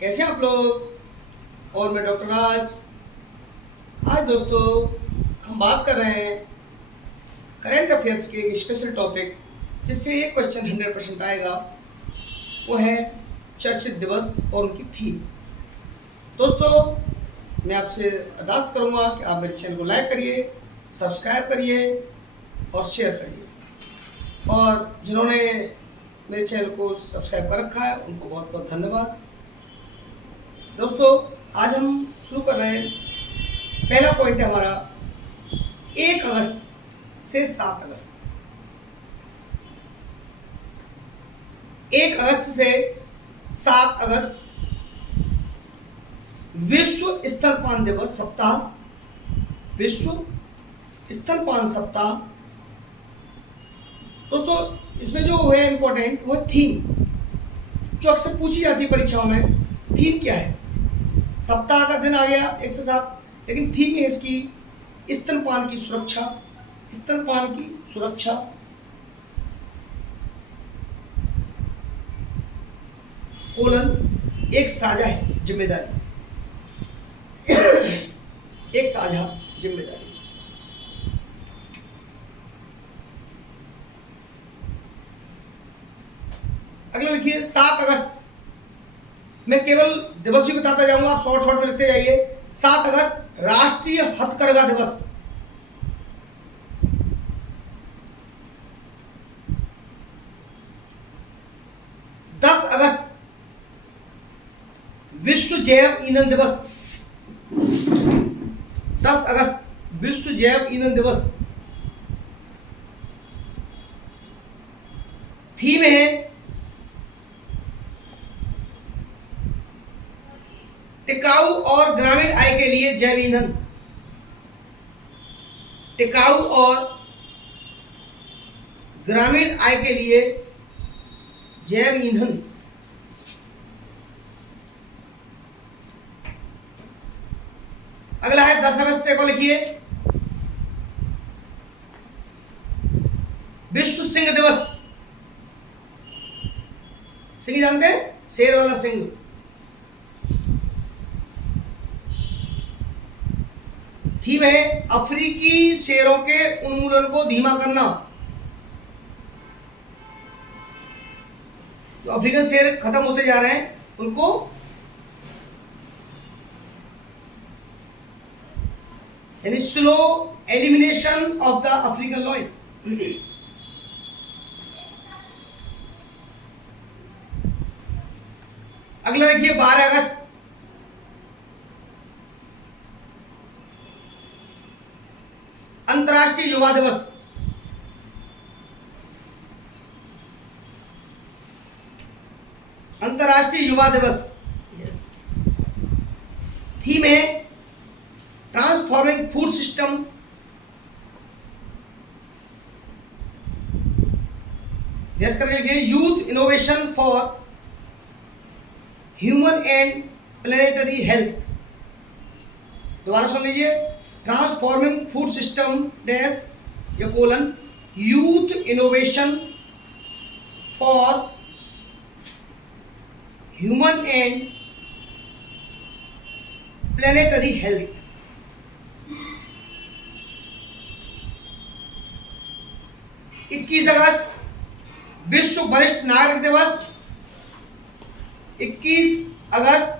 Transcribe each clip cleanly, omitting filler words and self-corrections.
कैसे हैं आप लोग। और मैं डॉक्टर राज। आज दोस्तों हम बात कर रहे हैं करंट अफेयर्स के एक स्पेशल टॉपिक जिससे ये क्वेश्चन 100% आएगा। वो है चर्चित दिवस और उनकी थीम। दोस्तों मैं आपसे अरदास करूंगा कि आप मेरे चैनल को लाइक करिए, सब्सक्राइब करिए और शेयर करिए। और जिन्होंने मेरे चैनल को सब्सक्राइब कर रखा है उनको बहुत बहुत धन्यवाद। दोस्तों आज हम शुरू कर रहे हैं। पहला पॉइंट है हमारा 1 अगस्त से 7 अगस्त। 1 अगस्त से 7 अगस्त विश्व स्तनपान दिवस सप्ताह, विश्व स्तनपान सप्ताह। दोस्तों इसमें जो है इंपॉर्टेंट वो थीम जो अक्सर पूछी जाती है परीक्षाओं में। थीम क्या है? सप्ताह का दिन आ गया 1 से 7, लेकिन थीम है इसकी स्तनपान की सुरक्षा। स्तनपान की सुरक्षा। कोलन एक साझा जिम्मेदारी। एक साझा जिम्मेदारी। अगला लिखिए 7 अगस्त। मैं केवल दिवस ही बताता जाऊंगा, आप शॉर्ट शॉर्ट में लिखते जाइए। 7 अगस्त राष्ट्रीय हथकरघा दिवस। 10 अगस्त विश्व जैव ईंधन दिवस। 10 अगस्त विश्व जैव ईंधन दिवस। थीम है टिकाऊ और ग्रामीण आय के लिए जैव ईंधन। टिकाऊ और ग्रामीण आय के लिए जैव ईंधन। अगला है 10 अगस्त को लिखिए विश्व सिंह दिवस। सिंह जानते हैं? शेर वाला सिंह। थीम है अफ्रीकी शेरों के उन्मूलन को धीमा करना। जो अफ्रीकन शेर खत्म होते जा रहे हैं उनको यानी slow elimination of the African lion. अगला देखिए 12 अगस्त। अंतर्राष्ट्रीय युवा दिवस। अंतर्राष्ट्रीय युवा दिवस। यस। थीम है ट्रांसफॉर्मिंग फूड सिस्टम। यस करेंगे youth innovation for human and planetary health. दोबारा सुन लीजिए। ट्रांसफॉर्मिंग फूड सिस्टम डैश या colon youth innovation for human and planetary health. इक्कीस अगस्त विश्व वरिष्ठ नागरिक दिवस। 21 अगस्त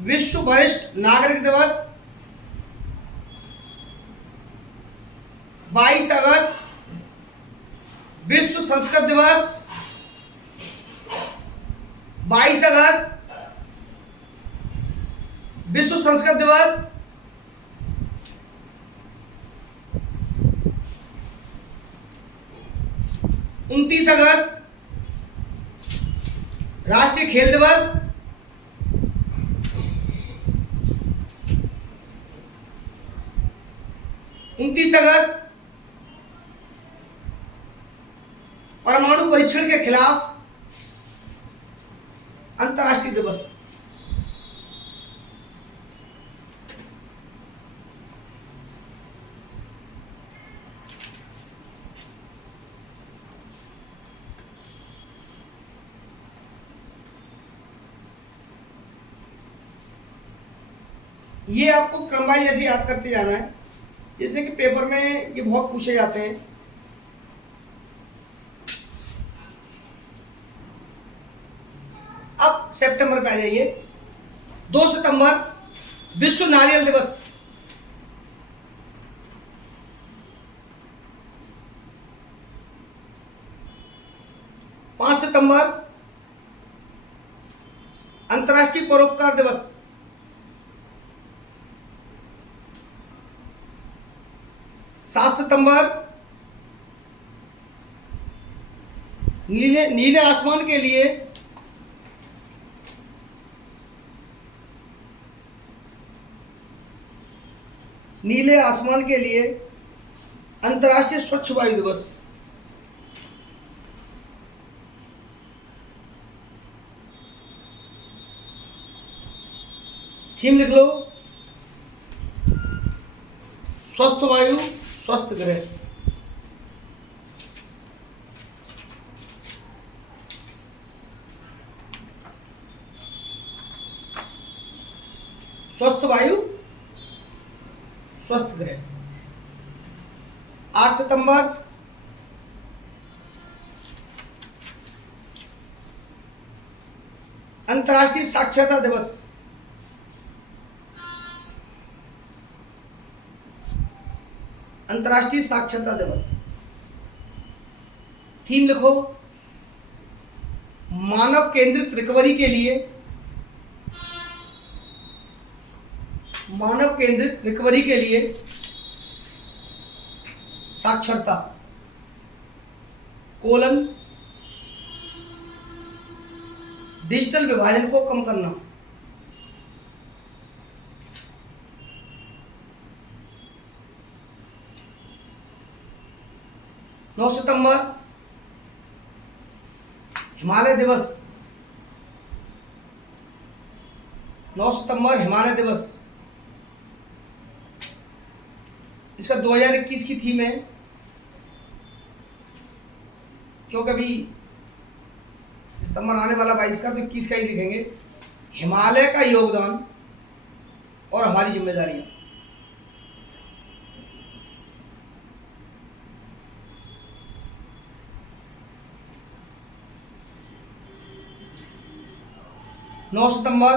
विश्व वरिष्ठ नागरिक दिवस। 22 अगस्त विश्व संस्कृत दिवस। 22 अगस्त विश्व संस्कृत दिवस। 29 अगस्त राष्ट्रीय खेल दिवस। 29 अगस्त परमाणु परीक्षण के खिलाफ अंतर्राष्ट्रीय दिवस। ये आपको क्रम वाइज ऐसे याद करते जाना है, जैसे कि पेपर में ये बहुत पूछे जाते हैं। अब सितंबर पे आ जाइए। 2 सितंबर विश्व नारियल दिवस। 5 सितंबर अंतर्राष्ट्रीय परोपकार दिवस। 7 सितंबर नीले आसमान के लिए अंतर्राष्ट्रीय स्वच्छ वायु दिवस। थीम लिख लो, स्वस्थ वायु स्वस्थ ग्रह। स्वस्थ वायु स्वस्थ ग्रह। 8 सितंबर अंतर्राष्ट्रीय साक्षरता दिवस। अंतर्राष्ट्रीय साक्षरता दिवस। थीम लिखो, मानव केंद्रित रिकवरी के लिए, मानव केंद्रित रिकवरी के लिए साक्षरता कोलन डिजिटल विभाजन को कम करना। नौ सितंबर हिमालय दिवस। 9 सितंबर हिमालय दिवस। इसका 2021 की थीम है, क्योंकि अभी सितंबर आने वाला 22 का, तो 21 का ही लिखेंगे, हिमालय का योगदान और हमारी जिम्मेदारियां। नौ सितंबर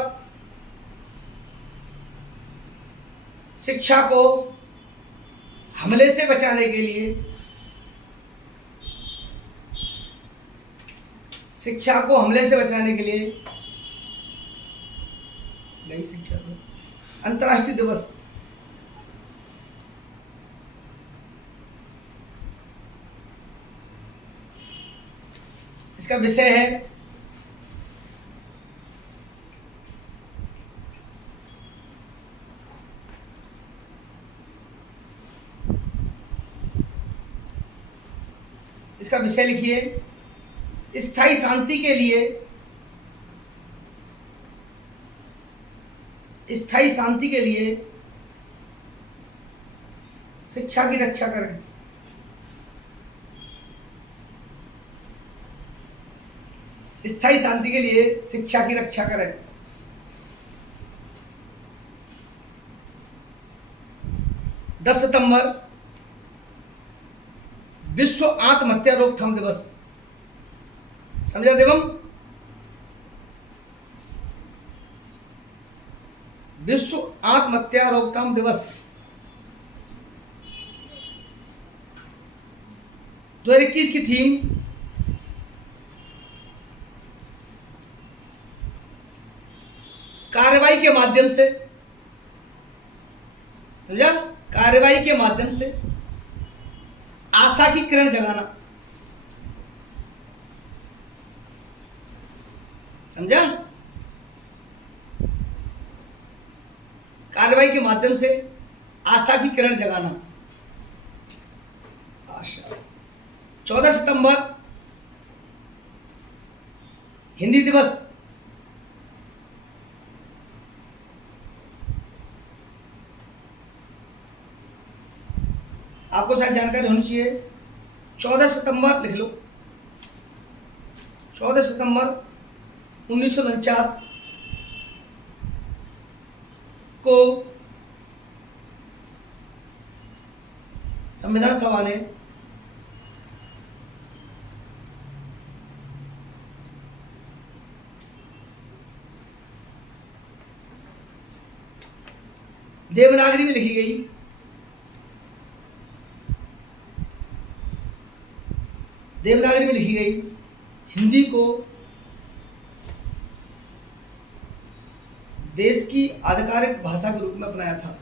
शिक्षा को हमले से बचाने के लिए, शिक्षा को हमले से बचाने के लिए नई शिक्षा अंतर्राष्ट्रीय दिवस। इसका विषय है इसका विषय लिखिए, स्थायी शांति के लिए, स्थायी शांति के लिए शिक्षा की रक्षा करें। स्थायी शांति के लिए शिक्षा की रक्षा करें। 10 सितंबर विश्व आत्महत्या रोकथाम दिवस। समझा देवम? विश्व आत्महत्या रोकथाम दिवस 2021 की थीम कार्रवाई के माध्यम से। समझा? कार्रवाई के माध्यम से आशा की किरण जगाना। समझा? कार्रवाई के माध्यम से आशा की किरण जगाना। आशा। 14 सितंबर हिंदी दिवस। आपको शायद जानकारी होनी चाहिए। 14 सितंबर लिख लो। 14 सितंबर 1949 को संविधान सभा ने देवनागरी में लिखी गई हिंदी को देश की आधिकारिक भाषा के रूप में अपनाया था।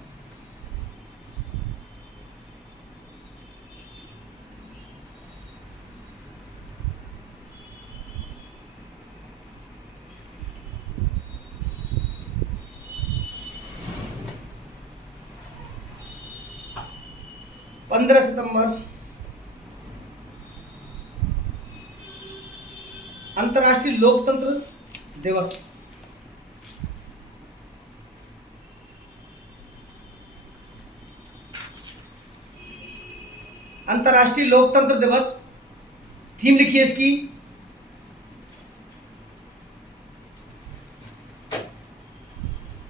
पंद्रह सितंबर अंतर्राष्ट्रीय लोकतंत्र दिवस। अंतर्राष्ट्रीय लोकतंत्र दिवस थीम लिखिए इसकी,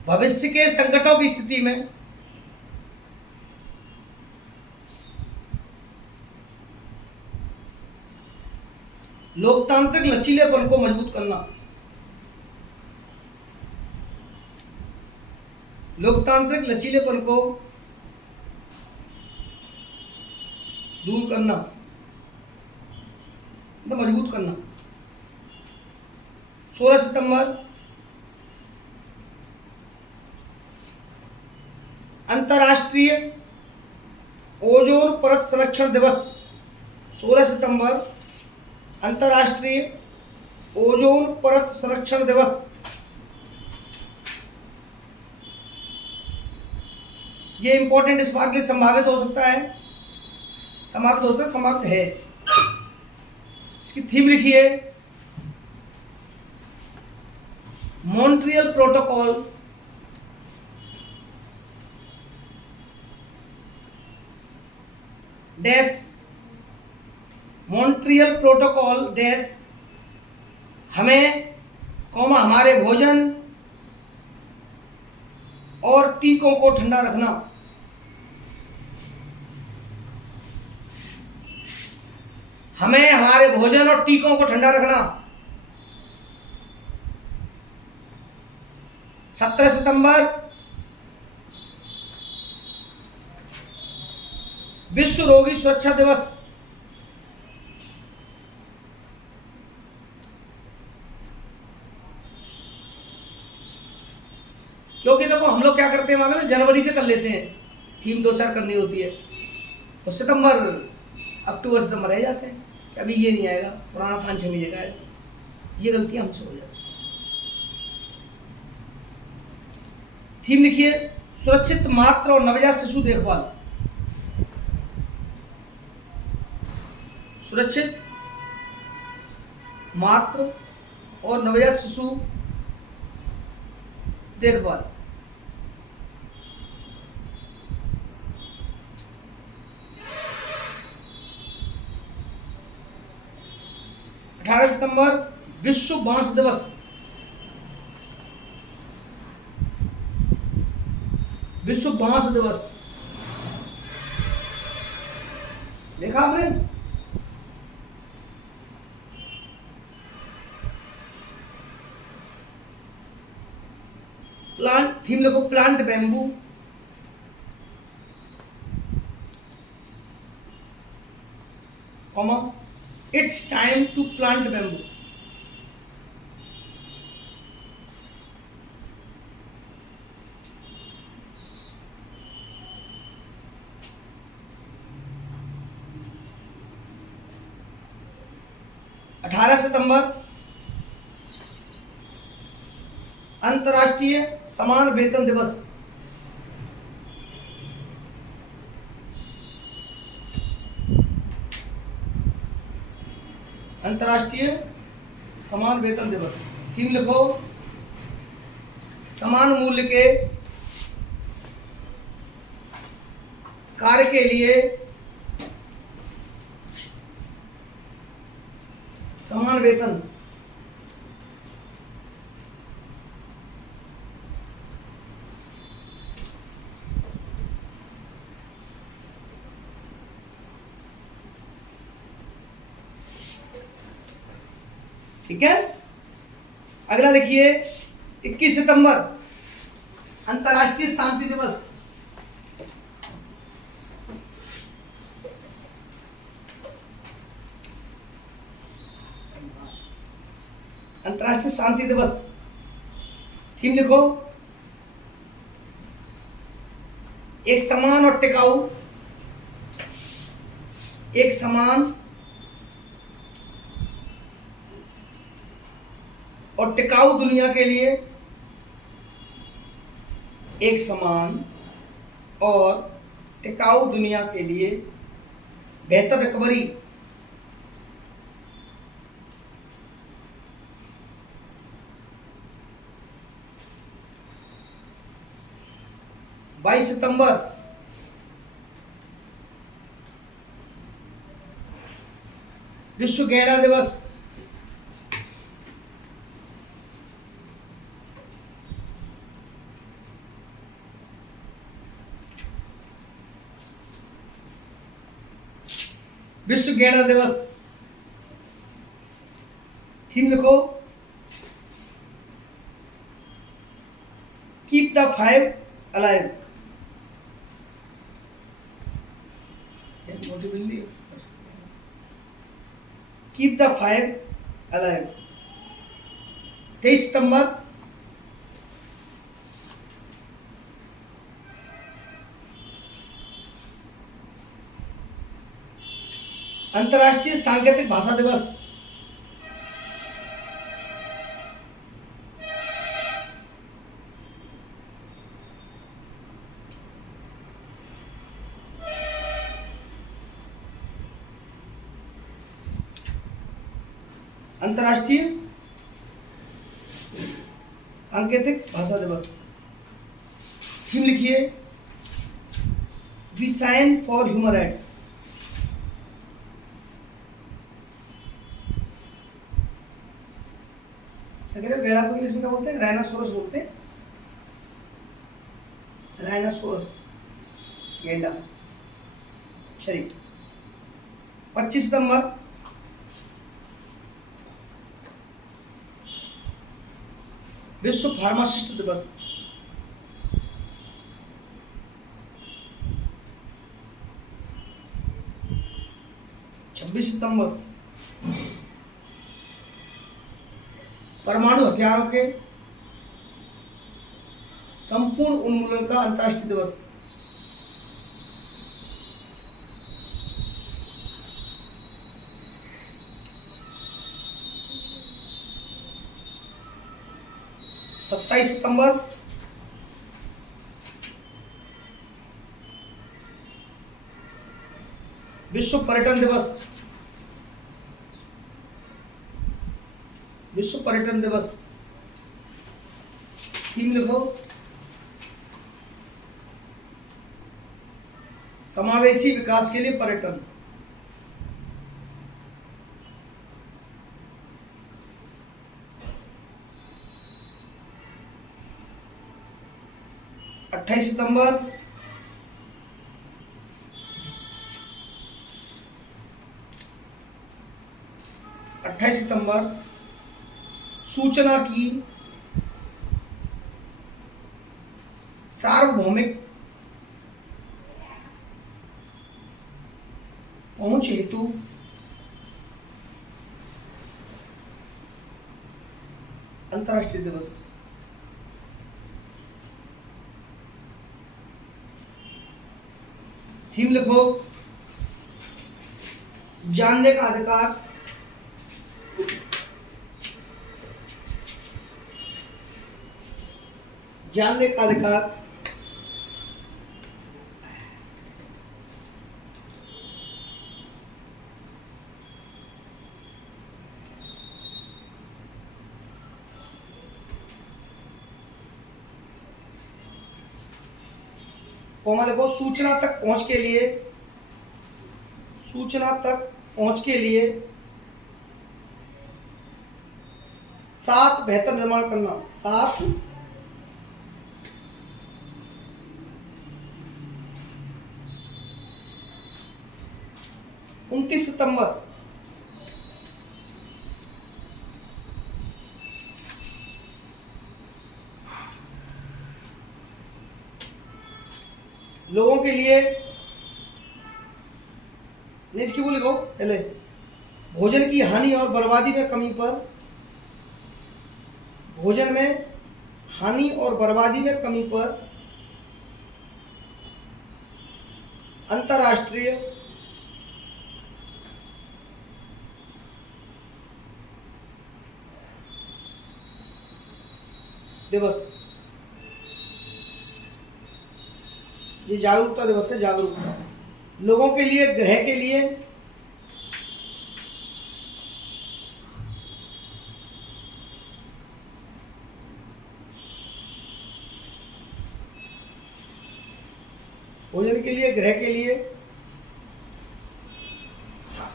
भविष्य के संकटों की स्थिति में लोकतांत्रिक लचीलेपन को मजबूत करना। लोकतांत्रिक लचीलेपन को दूर करना, तो मजबूत करना। 16 सितंबर अंतर्राष्ट्रीय ओजोन परत संरक्षण दिवस। 16 सितंबर अंतर्राष्ट्रीय ओजोन परत संरक्षण दिवस। ये इंपॉर्टेंट इस बात के लिए संभावित हो सकता है, संभावित है। इसकी थीम लिखिए, Montreal protocol dash Montreal protocol dash हमें हमारे भोजन और टीकों को ठंडा रखना। हमें हमारे भोजन और टीकों को ठंडा रखना। 17 सितंबर विश्व रोगी सुरक्षा दिवस। क्योंकि देखो हम लोग क्या करते हैं मालूम है, जनवरी से कर लेते हैं, थीम 2-4 करनी होती है, और सितंबर अक्टूबर सितंबर रह जाते हैं कि अभी ये नहीं आएगा, पुराना 5-6 महीने का आएगा। ये गलतियां हमसे हो जाती। थीम लिखिए, सुरक्षित मातृ और नवजात शिशु देखभाल। सुरक्षित मातृ और नवजात शिशु देखभाल। 18 सितंबर विश्व बांस दिवस। विश्व बांस दिवस देखा आपने? प्लांट थीम लिखो, plant bamboo. Comma it's time to plant bamboo. अठारह सितंबर अंतर्राष्ट्रीय समान वेतन दिवस। अंतर्राष्ट्रीय समान वेतन दिवस। थीम लिखो, समान मूल्य के कार्य के लिए समान वेतन। ठीक है। अगला देखिए 21 सितंबर अंतर्राष्ट्रीय शांति दिवस। अंतर्राष्ट्रीय शांति दिवस थीम लिखो, एक समान और टिकाऊ, एक समान और टिकाऊ दुनिया के लिए, एक समान और टिकाऊ दुनिया के लिए बेहतर रिकवरी, बाईस सितंबर विश्व गैंडा दिवस। विश्व गैंडा दिवस थीम लिखो, keep the five alive. Keep the five alive. 23 सितंबर अंतर्राष्ट्रीय सांकेतिक भाषा दिवस। अंतर्राष्ट्रीय सांकेतिक भाषा दिवस थीम लिखिए, we sign for human rights. गैंडा को इंग्लिश में क्या बोलते हैं? राइनासोरस बोलते हैं, राइनासोरस गैंडा। चलिए 25 सितंबर विश्व फार्मासिस्ट दिवस। छब्बीस सितंबर परमाणु हथियारों के संपूर्ण उन्मूलन का अंतर्राष्ट्रीय दिवस। सत्ताईस सितंबर विश्व पर्यटन दिवस। विश्व पर्यटन दिवस थीम लिखो, समावेशी विकास के लिए पर्यटन। अट्ठाईस सितंबर सूचना की सार्वभौमिक पहुंच हेतु अंतर्राष्ट्रीय दिवस। थीम लिखो, जानने का अधिकार, जानने का अधिकार, कॉमा देखो, सूचना तक पहुंच के लिए, सूचना तक पहुंच के लिए साथ बेहतर निर्माण करना। साथ 29 सितंबर लोगों के लिए इसकी वो लिखो पहले, भोजन की हानि और बर्बादी में कमी पर, भोजन में हानि और बर्बादी में कमी पर अंतर्राष्ट्रीय दिवस, ये जागरूकता दिवस है। जागरूकता लोगों के लिए, ग्रह के लिए, भोजन के लिए, ग्रह के लिए,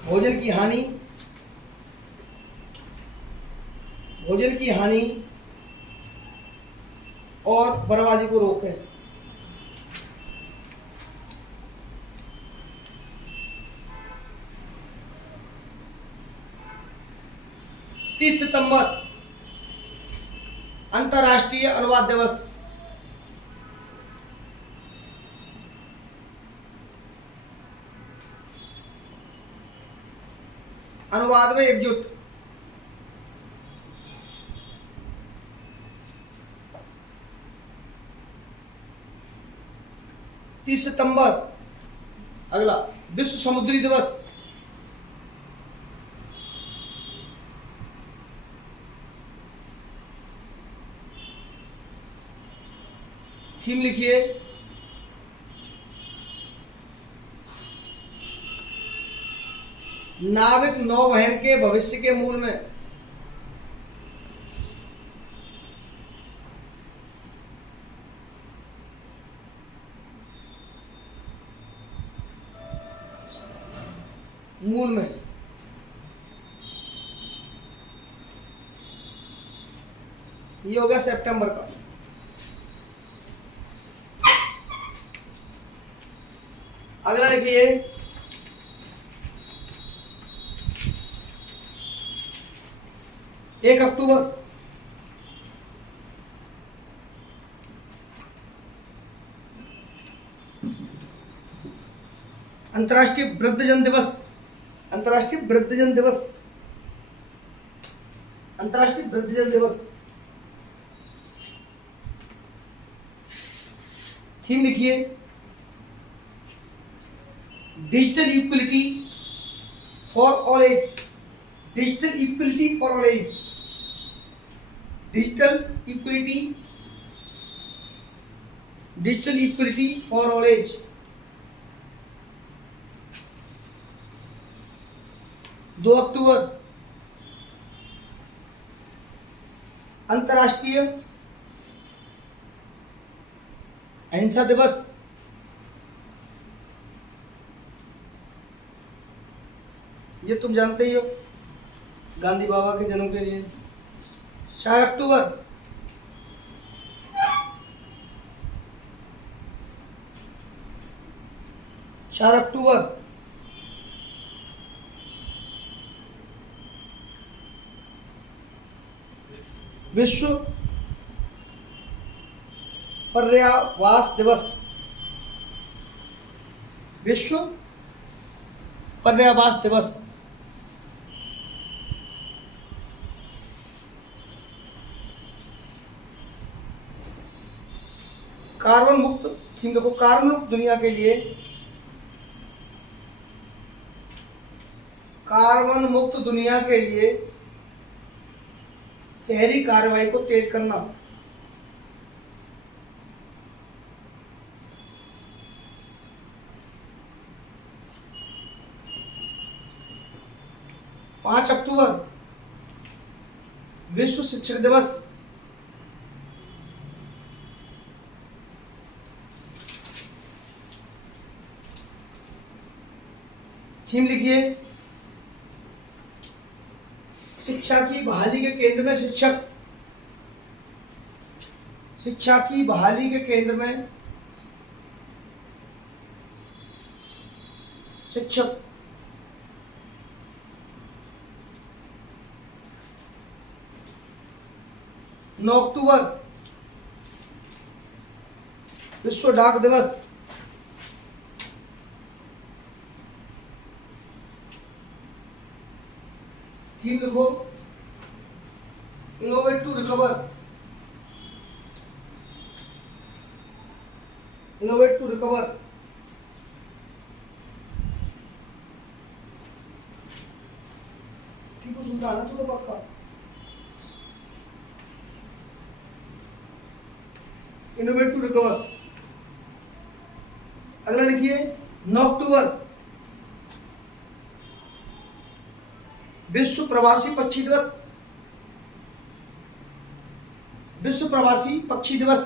भोजन की हानि, भोजन की हानि और बर्बादी को रोके। 30 सितंबर अंतर्राष्ट्रीय अनुवाद दिवस। अनुवाद में एकजुट। 30 सितंबर। अगला विश्व समुद्री दिवस। थीम लिखिए, नाविक नौवहन के भविष्य के मूल में। मूल में ये हो गया सितंबर का। अगला देखिए, 1 अक्टूबर। अंतर्राष्ट्रीय वृद्धजन दिवस। अंतर्राष्ट्रीय वृद्धजन दिवस। अंतर्राष्ट्रीय वृद्धजन दिवस। थीम लिखिए, digital equality for all age. Digital equality for all age. Digital equality, digital equality for all age. 2 अक्टूबर अंतर्राष्ट्रीय अहिंसा दिवस। ये तुम जानते ही हो, गांधी बाबा के जन्म के लिए। 4 अक्टूबर 4 अक्टूबर विश्व पर्यावरण दिवस। विश्व पर्यावरण दिवस। कार्बन मुक्त, थीम देखो, कार्बन मुक्त दुनिया के लिए, कार्बन मुक्त दुनिया के लिए शहरी कार्रवाई को तेज करना। पांच अक्टूबर विश्व शिक्षक दिवस। थीम लिखिए, शिक्षा की बहाली के केंद्र में शिक्षक। शिक्षा की बहाली के केंद्र में शिक्षक। 9 अक्टूबर विश्व डाक दिवस। थीम लिखो, innovate to recover, innovate to recover. ठीक है, सुनता है ना तो पक्का। Innovate to recover. अगला लिखिए 9 अक्टूबर विश्व प्रवासी पक्षी दिवस, विश्व प्रवासी पक्षी दिवस।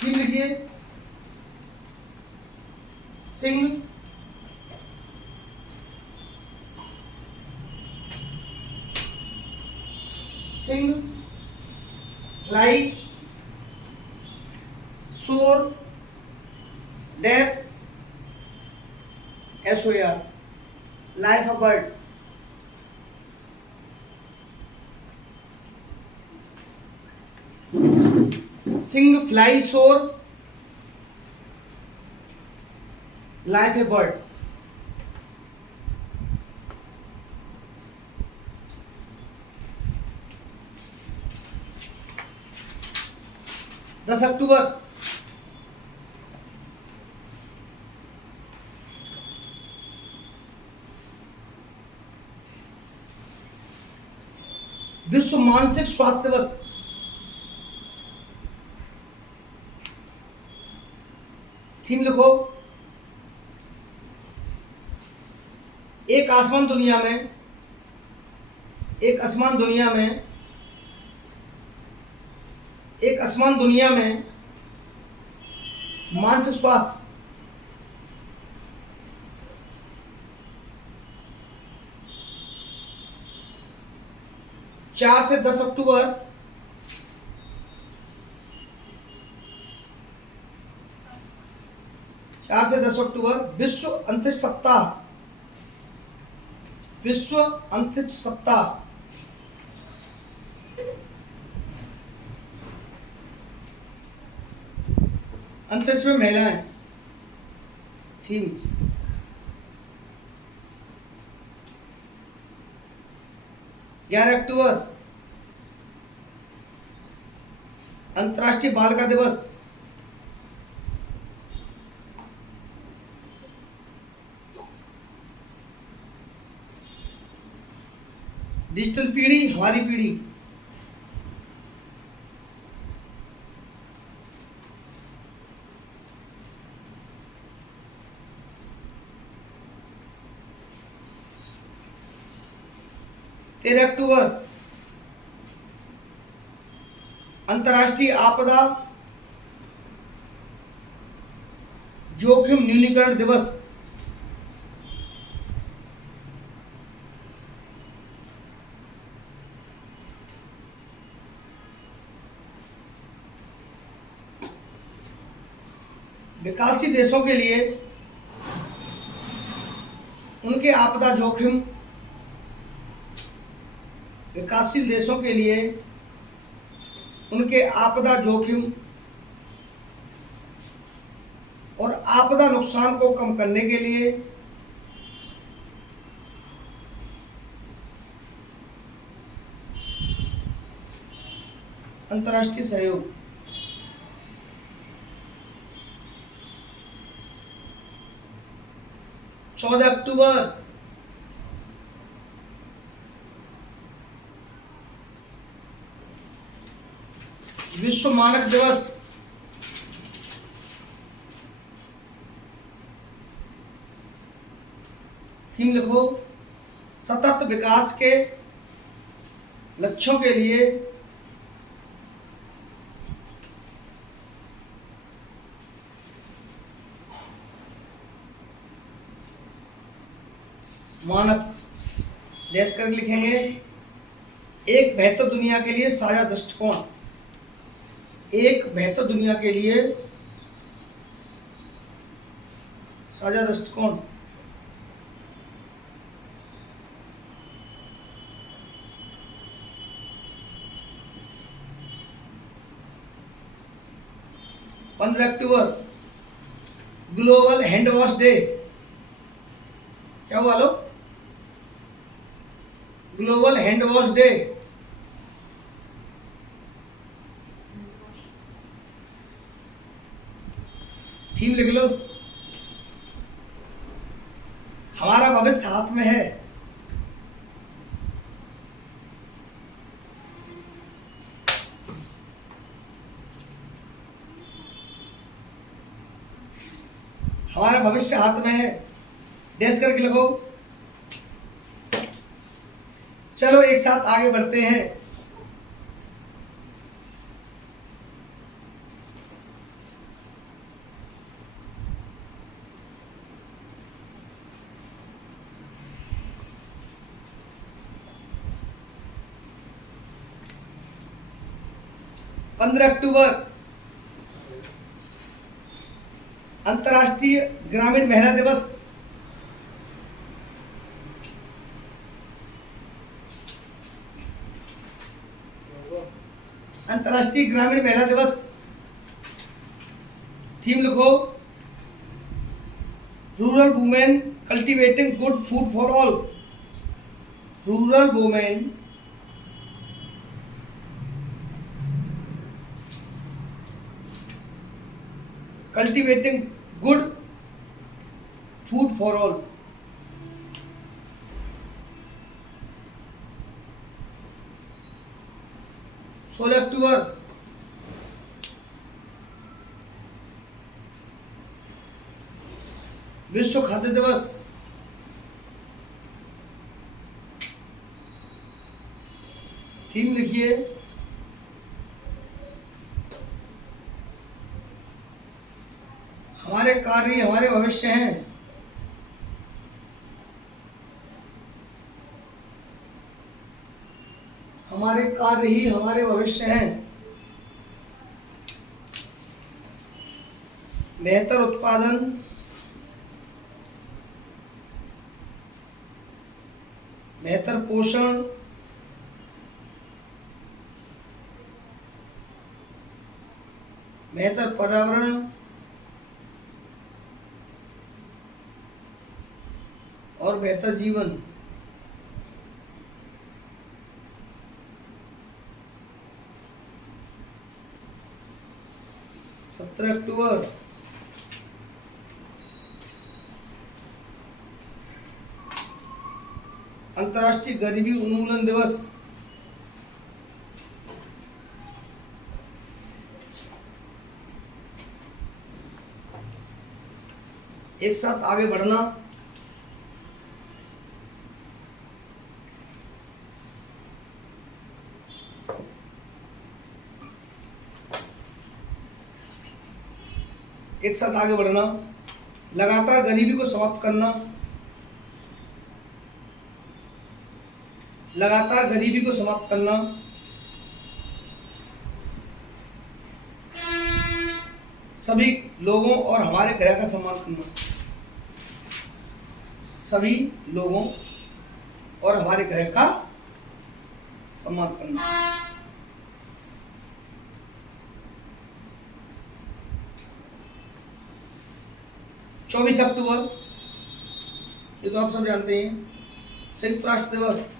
ठीक लिखिए, सिंह, सिंह, फ्लाई, शोर, dash, SOAR, life of bird. Singh, fly, शोर, लाइफ ए बर्ड। दस अक्टूबर विश्व मानसिक स्वास्थ्य दिवस। थीम लिखो, एक आसमान दुनिया में, एक आसमान दुनिया में, एक आसमान दुनिया में मानसिक स्वास्थ्य। 4 से 10 अक्टूबर 4 से 10 अक्टूबर विश्व अंतरिक्ष सप्ताह, विश्व अंतरिक्ष सप्ताह। अंतरिक्ष में महिलाएं। थीम 11 अक्टूबर अंतर्राष्ट्रीय बालिका दिवस। डिजिटल पीढ़ी हमारी पीढ़ी। तेरह अक्टूबर अंतर्राष्ट्रीय आपदा जोखिम न्यूनीकरण दिवस। विकासशील देशों के लिए उनके आपदा जोखिम, विकासशील देशों के लिए उनके आपदा जोखिम और आपदा नुकसान को कम करने के लिए अंतर्राष्ट्रीय सहयोग। चौदह अक्टूबर विश्व मानक दिवस। थीम लिखो, सतत विकास के लक्ष्यों के लिए मानक डैश कर लिखेंगे। एक बेहतर दुनिया के लिए साझा दृष्टिकोण, एक बेहतर दुनिया के लिए साझा दृष्टिकोण। 15 अक्टूबर ग्लोबल हैंड वॉश डे। क्या हुआ लो? Global hand wash day. Theme लिख लो, हमारा भविष्य हाथ में है। हमारा भविष्य हाथ में है, डैश करके लिखो। चलो एक साथ आगे बढ़ते हैं। पंद्रह अक्टूबर अंतर्राष्ट्रीय ग्रामीण महिला दिवस। अंतर्राष्ट्रीय ग्रामीण महिला दिवस। थीम लिखो, rural women cultivating good food for all. Rural women cultivating good food for all. सोलह अक्टूबर विश्व खाद्य दिवस। थीम लिखिए, हमारे कार्य हमारे भविष्य हैं। हमारे कार्य ही हमारे भविष्य हैं। बेहतर उत्पादन, बेहतर पोषण, बेहतर पर्यावरण और बेहतर जीवन। सत्रह अक्टूबर अंतर्राष्ट्रीय गरीबी उन्मूलन दिवस। एक साथ आगे बढ़ना। एक साथ आगे बढ़ना, लगातार गरीबी को समाप्त करना। लगातार गरीबी को समाप्त करना। सभी लोगों और हमारे ग्रह का सम्मान करना। सभी लोगों और हमारे ग्रह का सम्मान करना। 24 अक्टूबर, ये तो आप सब जानते हैं, संयुक्त राष्ट्र दिवस।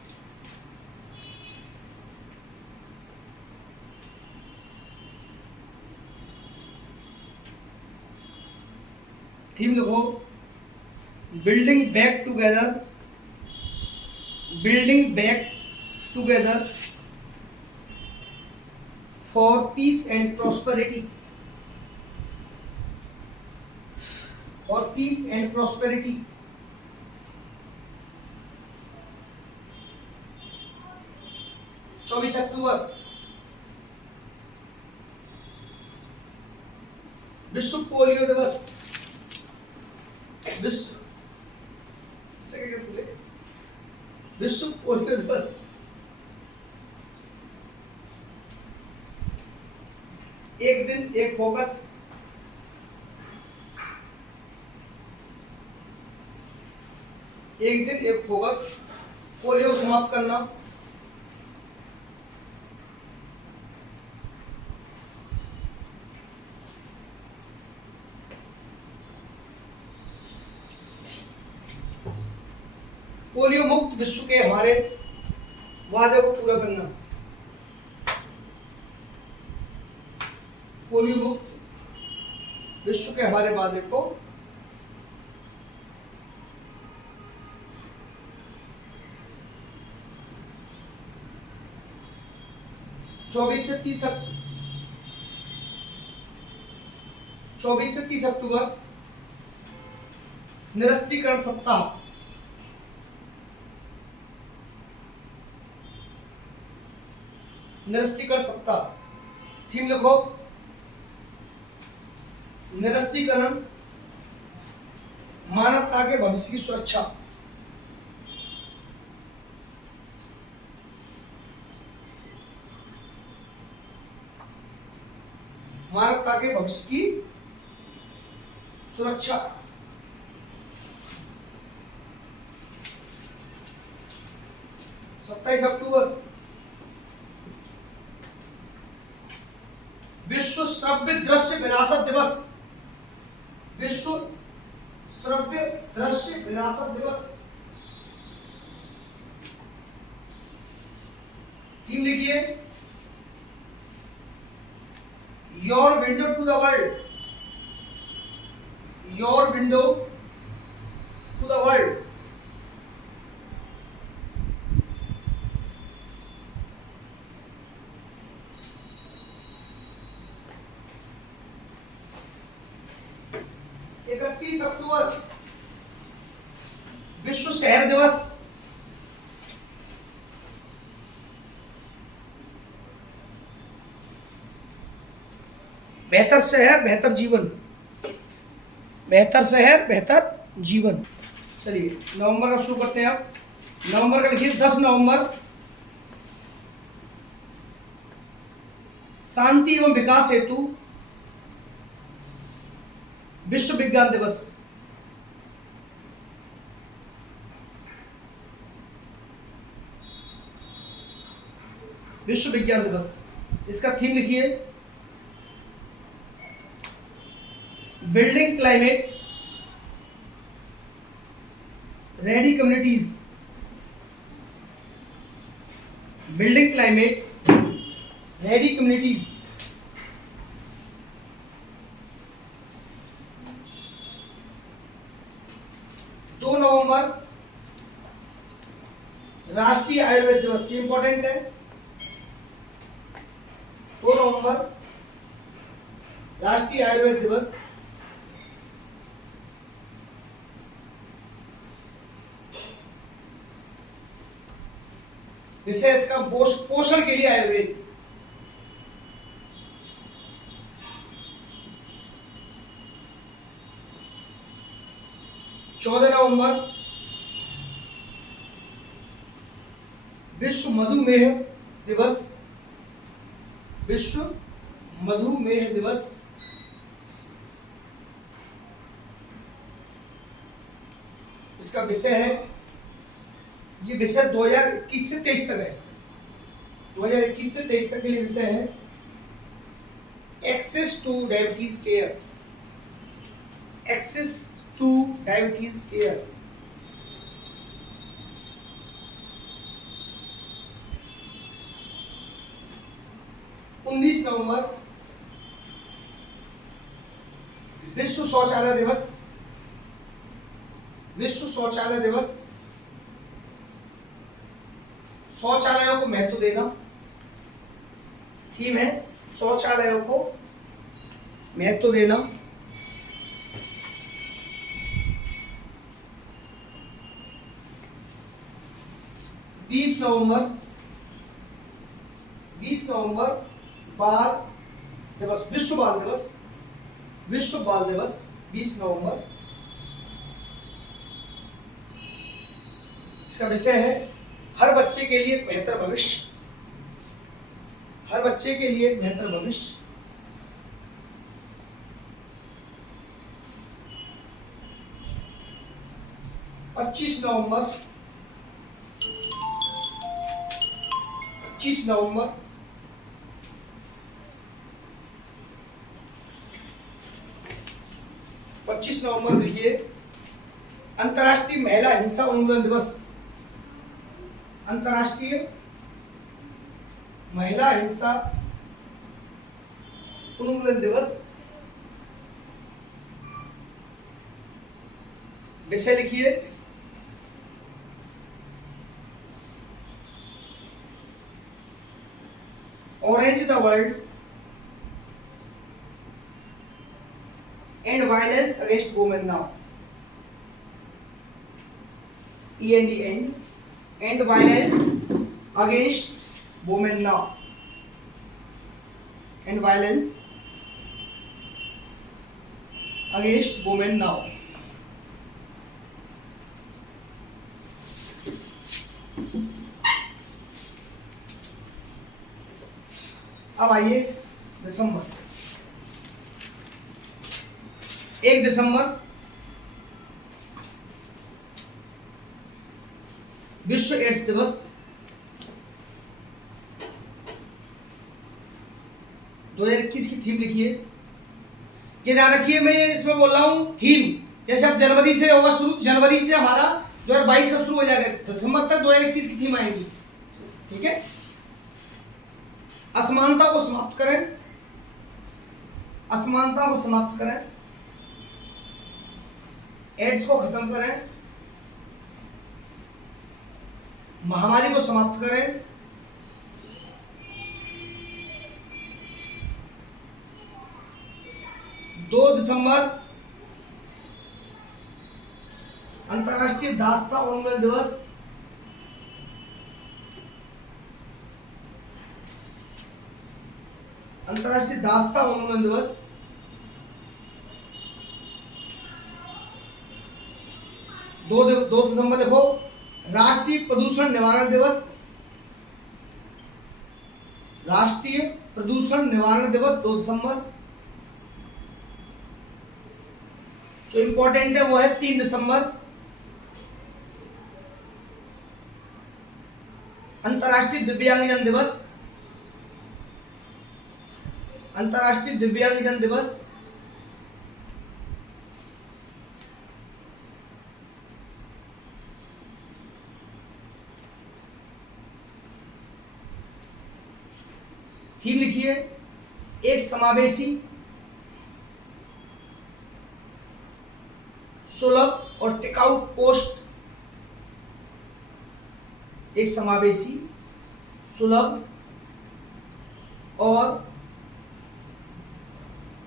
थीम लिखो, building back together. Building back together for piece and prosperity. For piece and prosperity. चौबीस अक्टूबर विश्व पोलियो दिवस। विश्व पोलियो दिवस। एक दिन एक फोकस। एक दिन एक फोकस, पोलियो को समाप्त करना। पोलियो मुक्त विश्व के हमारे वादे को पूरा करना। पोलियो मुक्त विश्व के हमारे वादे को 24 से 30 अक्टूबर निरस्त्रीकरण सप्ताह। निरस्त्रीकरण सप्ताह थीम लिखो, निरस्त्रीकरण मानवता के भविष्य की सुरक्षा। मानवता के भविष्य की सुरक्षा। 27 अक्टूबर विश्व श्रव्य दृश्य विरासत दिवस। विश्व श्रव्य दृश्य विरासत दिवस। थीम लिखिए, your window to the world. Your window to the world. अक्टूबर विश्व शहर दिवस। बेहतर शहर बेहतर जीवन। बेहतर शहर बेहतर जीवन। चलिए नवंबर का शुरू करते हैं। आप नवंबर का लिखिए, 10 नवंबर शांति एवं विकास हेतु विश्व विज्ञान दिवस। विश्व विज्ञान दिवस। इसका थीम लिखिए, building climate ready communities. Building climate ready communities. नवंबर राष्ट्रीय आयुर्वेद दिवस। ये इंपॉर्टेंट है। 2 नवंबर राष्ट्रीय आयुर्वेद दिवस। विषय इसका पोषण के लिए आयुर्वेद। चौदह नवंबर विश्व मधुमेह दिवस। विश्व मधुमेह दिवस। इसका विषय है, ये विषय 2021 से 23 तक है। 2021 से 23 तक के लिए विषय है access to diabetes care. Access to diabetes care. उन्नीस नवंबर विश्व शौचालय दिवस। विश्व शौचालय दिवस। शौचालयों को महत्व देना थीम है। शौचालयों को महत्व देना। 20 नवंबर बाल दिवस। विश्व बाल दिवस। विश्व बाल दिवस 20 नवंबर। इसका विषय है हर बच्चे के लिए बेहतर भविष्य। हर बच्चे के लिए बेहतर भविष्य। 25 नवंबर 25 नवंबर लिखिए, अंतर्राष्ट्रीय महिला हिंसा उन्मूलन दिवस। अंतर्राष्ट्रीय महिला हिंसा उन्मूलन दिवस। विषय लिखिए orange the world and violence against women now. And violence against women now. And violence against women now. अब आइए दिसंबर। 1 दिसंबर विश्व एड्स दिवस। 2021 की थीम लिखिए। ये ध्यान रखिए, मैं ये इसमें बोल रहा हूँ थीम, जैसे अब जनवरी से होगा शुरू, जनवरी से हमारा 2022 से शुरू हो जाएगा, दिसंबर तक 2021 की थीम आएगी। ठीक है। असमानता को समाप्त करें, असमानता को समाप्त करें, एड्स को खत्म करें, महामारी को समाप्त करें, 2 दिसंबर अंतर्राष्ट्रीय दास्ता उन्मूलन दिवस। अंतर्राष्ट्रीय दास्ता उन्मूलन दिवस। 2 दिसंबर देखो राष्ट्रीय प्रदूषण निवारण दिवस। राष्ट्रीय प्रदूषण निवारण दिवस 2 दिसंबर। जो इंपॉर्टेंट है वो है 3 दिसंबर अंतर्राष्ट्रीय दिव्यांगजन दिवस। अंतर्राष्ट्रीय दिव्यांगजन दिवस। थीम लिखिए एक समावेशी, सुलभ और टिकाऊ पोस्ट। एक समावेशी, सुलभ और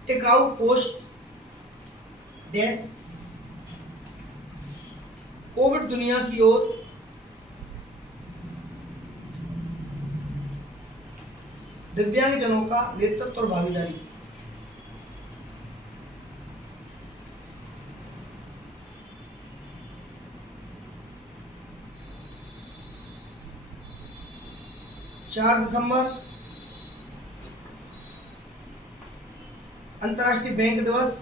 टिकाऊ पोस्ट डैश कोविड दुनिया की ओर दिव्यांगजनों का नेतृत्व और भागीदारी। चार दिसंबर अंतर्राष्ट्रीय बैंक दिवस।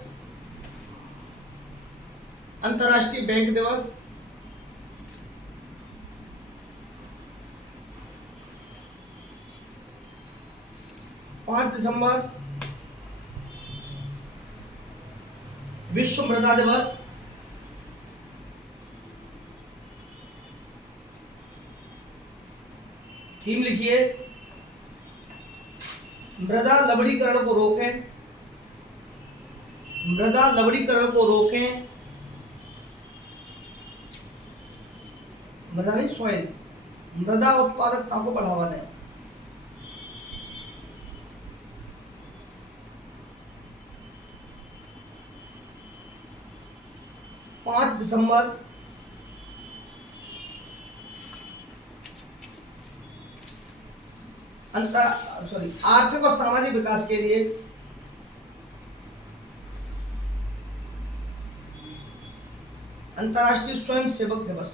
अंतर्राष्ट्रीय बैंक दिवस। 5 दिसंबर विश्व मृदा दिवस। थीम लिखिए मृदा लवणीकरण को रोकें। मृदा लवणीकरण को रोकें। मृदा नहीं, सॉइल, मृदा उत्पादकता को बढ़ावा दें। पाँच दिसंबर आर्थिक और सामाजिक विकास के लिए अंतर्राष्ट्रीय स्वयं सेवक दिवस।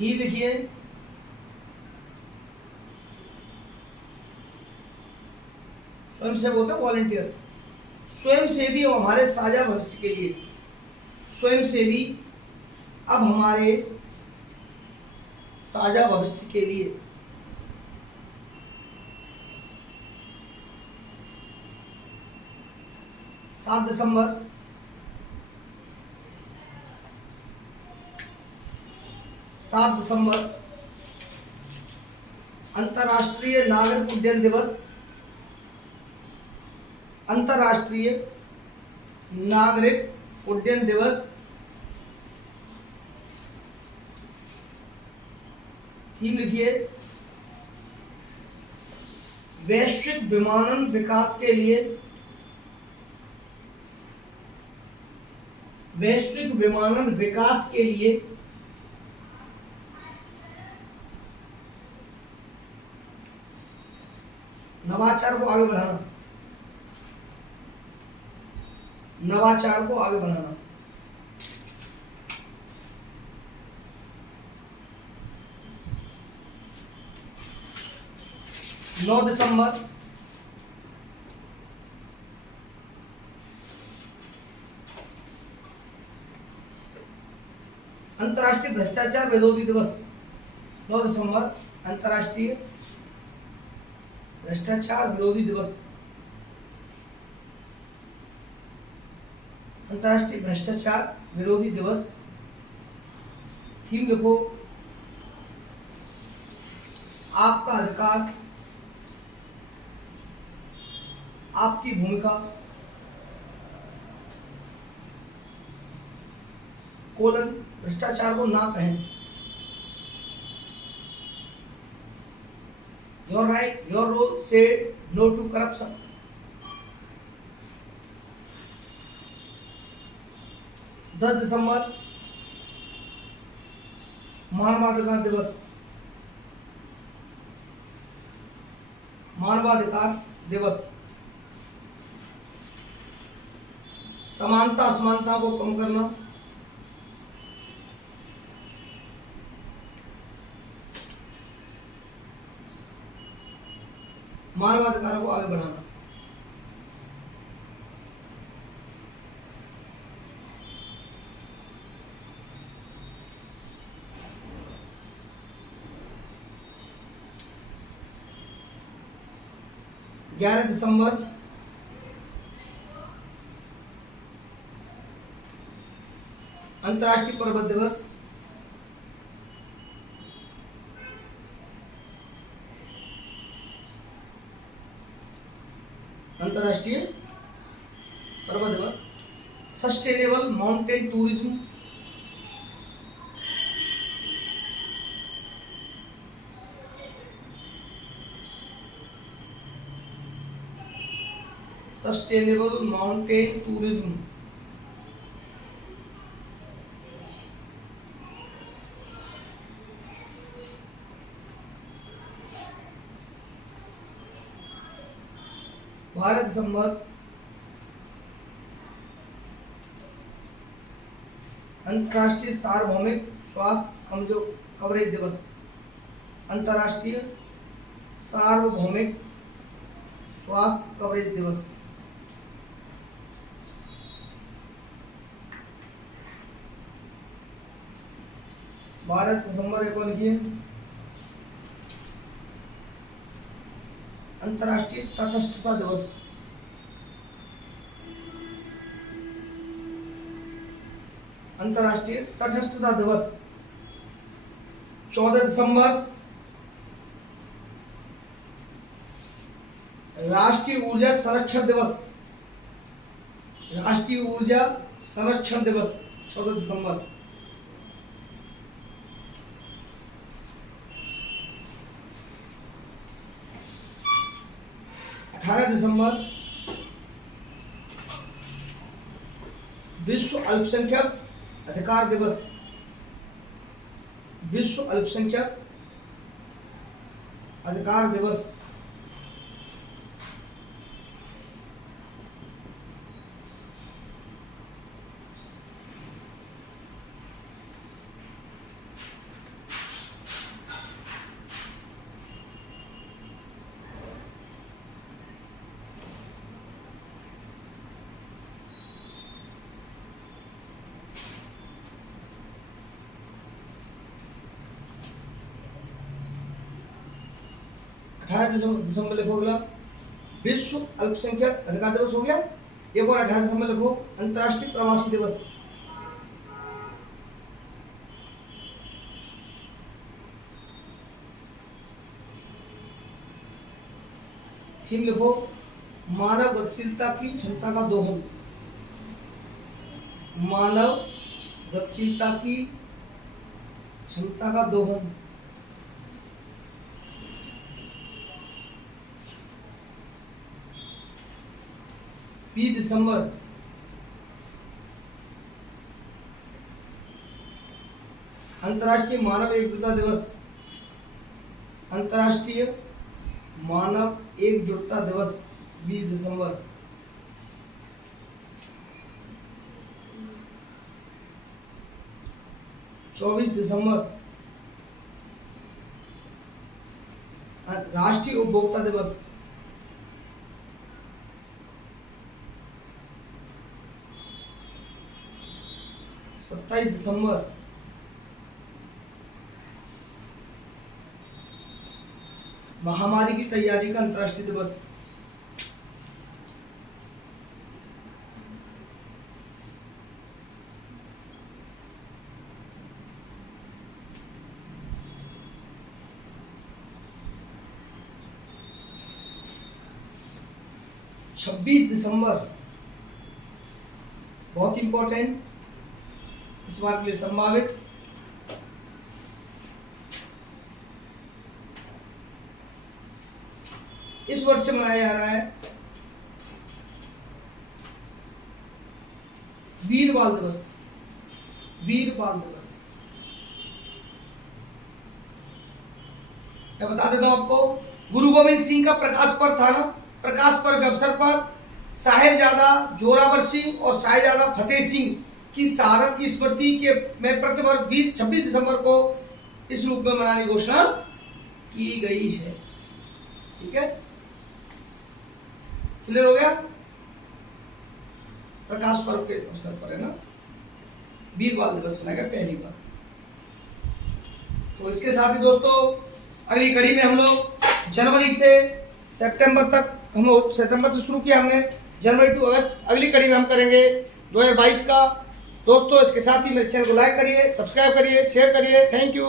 थीम लिखिए स्वयं सेवक होता है वॉलंटियर। स्वयं सेवी अब हमारे साझा भविष्य के लिए। स्वयं सेवी अब हमारे साझा भविष्य के लिए। 7 दिसंबर, 7 दिसंबर अंतर्राष्ट्रीय नागरिक उड्डयन दिवस, अंतर्राष्ट्रीय नागरिक उड्डयन दिवस। थीम लिखिए, वैश्विक विमानन विकास के लिए, वैश्विक विमानन विकास के लिए नवाचार को आगे बढ़ाना, नवाचार को आगे बढ़ाना। 9 दिसंबर, अंतर्राष्ट्रीय भ्रष्टाचार विरोधी दिवस। 9 दिसंबर अंतर्राष्ट्रीय भ्रष्टाचार विरोधी दिवस, अंतर्राष्ट्रीय भ्रष्टाचार विरोधी दिवस। थीम लिखो, आपका अधिकार, आपकी भूमिका, कोलन भ्रष्टाचार को ना कहें। योर राइट, योर रोल, से नो टू करप्शन। 10 दिसंबर मानवाधिकार दिवस, मानवाधिकार दिवस। समानता असमानता को कम करना, मानवाधिकारों को आगे बढ़ाना। ग्यारह दिसंबर अंतर्राष्ट्रीय पर्वत दिवस, अंतर्राष्ट्रीय पर्वत दिवस। Sustainable mountain tourism, sustainable mountain tourism. बारह दिसंबर अंतर्राष्ट्रीय सार्वभौमिक स्वास्थ्य कवरेज दिवस, अंतर्राष्ट्रीय सार्वभौमिक स्वास्थ्य कवरेज दिवस। 12 दिसंबर एक और लिखिए, अंतर्राष्ट्रीय तटस्थता दिवस, अंतर्राष्ट्रीय तटस्थता दिवस। 14 दिसंबर राष्ट्रीय ऊर्जा संरक्षण दिवस, राष्ट्रीय ऊर्जा संरक्षण दिवस 14 दिसंबर। 18 दिसंबर विश्व अल्पसंख्यक अधिकार दिवस, विश्व अल्पसंख्यक अधिकार दिवस। 18 दिसंबर लिखो, अगला विश्व अल्पसंख्यक अधिकार दिवस हो गया। एक और 18 दिसंबर लिखो, अंतर्राष्ट्रीय प्रवासी दिवस। थीम लिखो, मानव गतिशीलता की क्षमता का दोहन। मानव गतिशीलता की क्षमता का दोहन। 20 दिसंबर अंतर्राष्ट्रीय मानव एकजुटता दिवस। अंतर्राष्ट्रीय मानव एकजुटता दिवस 20 दिसंबर। चौबीस दिसंबर राष्ट्रीय उपभोक्ता दिवस। 27 दिसंबर महामारी की तैयारी का अंतर्राष्ट्रीय दिवस। 26 दिसंबर बहुत इंपॉर्टेंट, इस बार के लिए संभावित। इस वर्ष से मनाया जा रहा है वीर बाल दिवस। वीर बाल दिवस मैं बता देता हूं आपको, गुरु गोविंद सिंह का प्रकाश पर्व था ना। प्रकाश पर्व के अवसर पर साहिबजादा जोरावर सिंह और साहिबजादा फतेह सिंह की शहादत की स्मृति के में प्रतिवर्ष 26 दिसंबर को इस रूप में मनाने की घोषणा की गई है। ठीक है, क्लियर हो गया। प्रकाश पर्व के अवसर पर है ना, वीर बाल दिवस मनाया गया पहली बार। तो इसके साथ ही दोस्तों अगली कड़ी में हम लोग जनवरी से सितंबर तक, हम लोग सितंबर से शुरू किया हमने, जनवरी टू अगस्त अगली कड़ी में हम करेंगे 2022 का। दोस्तों इसके साथ ही मेरे चैनल को लाइक करिए, सब्सक्राइब करिए, शेयर करिए। Thank you.